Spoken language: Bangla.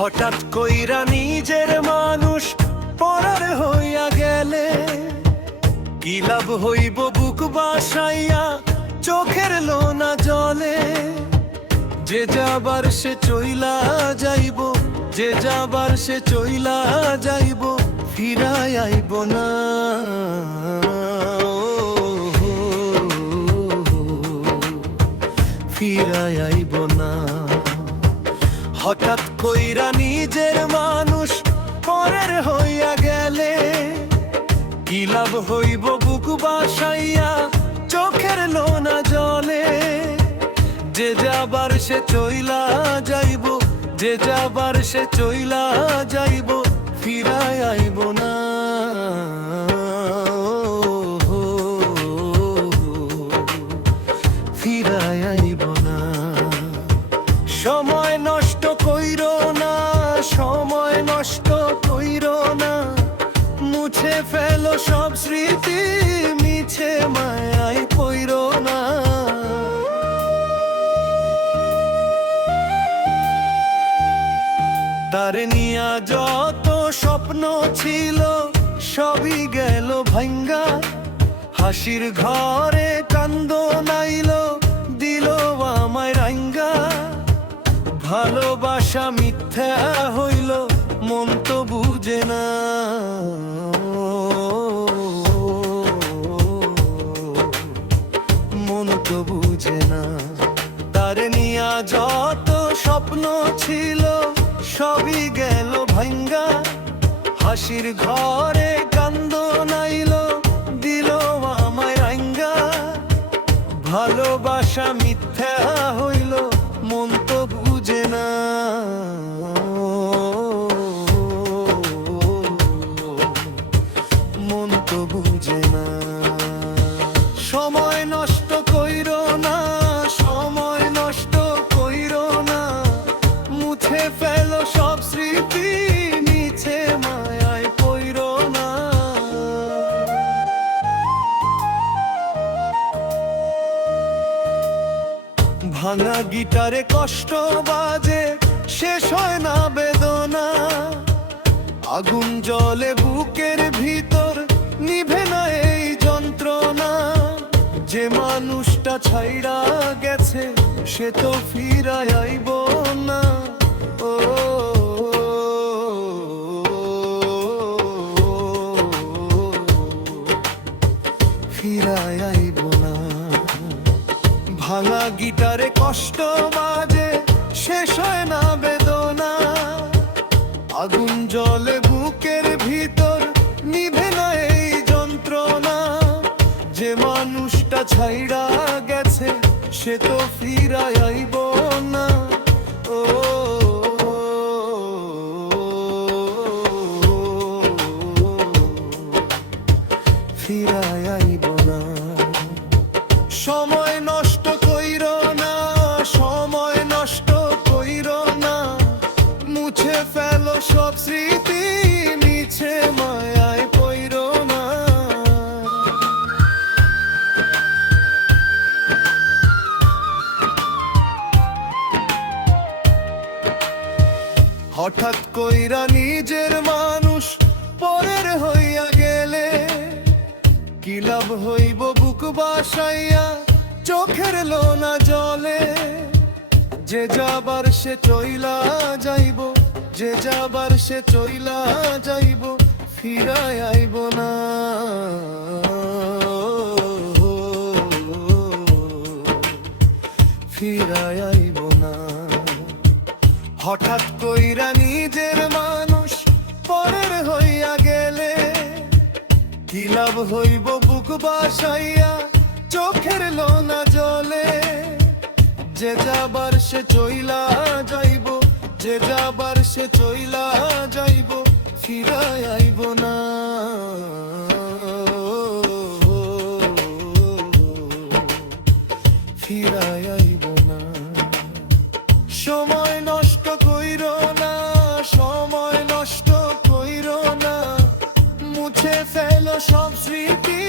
হঠাৎ কইরা নিজের মানুষ পরার হইয়া গেলে কি লাভ হইব বুক বাসাইয়া চোখের লোনা জলে। যে যাবার সে চইলা যাইব, যে যাবার সে চইলা যাইব, ফিরাই আইব না। ফিরাই আইব না। হঠাৎ কইরা নিজের মানুষ পরের হইয়া গেলে কি লাভ হইব বুক বাসাইয়া চোখের লোনা জলে। যে যাবার সে চইলা যাইব, যে যাবার সে চইলা যাইব, ফিরাই আইব না। ফিরাই আইব না। সময় নষ্ট কইরো না, সময় নষ্ট কইরো না, মুছে ফেলো সব স্মৃতি, মিছে মায়ায় পইরো না। তার নিয়া যত স্বপ্ন ছিল সবই গেল ভাঙ্গা। হাসির ঘরে কান্দো নাইলো, দিল আমায় রাঙ্গা। ভালোবাসা মিথ্যা হইল, মন তো বুঝে না। মন তো বুঝে না। তার নিয়া যত স্বপ্ন ছিল সবই গেল ভাঙ্গা। হাসির ঘরে কান্দো নাইলো, দিল আমায় রাঙ্গা। ভালোবাসা মিথ্যা হইল, মন তো বুঝে না। মন তো বুঝে না। সময় নষ্ট কইরো না, সময় নষ্ট কইরো না, মুছে ফেলো সব স্মৃতি, মিছে মায়ায় পইরো না। ভাঙা গিটারে কষ্ট বাজে, শেষ হয় না বেদনা। আগুন জ্বলে বুকের ভিতর, নিভে না এই যন্ত্রণা। যে মানুষটা ছাইড়া গেছে সে তো ফিরাই আইব না। ও ফিরাই আইব না। ভাঙা গিটারে কষ্ট বাজে, শেষ হয় না বেদনা। আগুন জ্বলে বুকের ভিতর, নিভে না এই যন্ত্রণা। যে মানুষটা ছাইড়া গেছে সে তো ফিরাই আইব না। ও ফিরাই আইব না। সময় নষ্ট কইরো না, সময় নষ্ট কইরো না, মুছে ফেলো সব স্মৃতি, মিছে মায়ায় পইরো না। হঠাৎ কইরা নিজের মানুষ পরের হইয়া গেলে কি লাভ হইব বুক বাসাইয়া চোখের লোনা জলে। যে যাবার সে চইলা যাইব, যে যাবার সে চইলা যাইব, ফিরাই আইব না। ফিরাই আইব না। হঠাৎ কইরা নিজের মানুষ পরের হইয়া গেলে কি লাভ হইব বুক বাসাইয়া চোখের লোনা জলে। যে যাবার সে চইলা যাইব, যে যাবার সে চইলা যাইব, ফিরাই আইব না। ফিরাই আইব না। সময় নষ্ট কইরো না, সময় নষ্ট কইরো না, মুছে ফেলো সব স্মৃতি,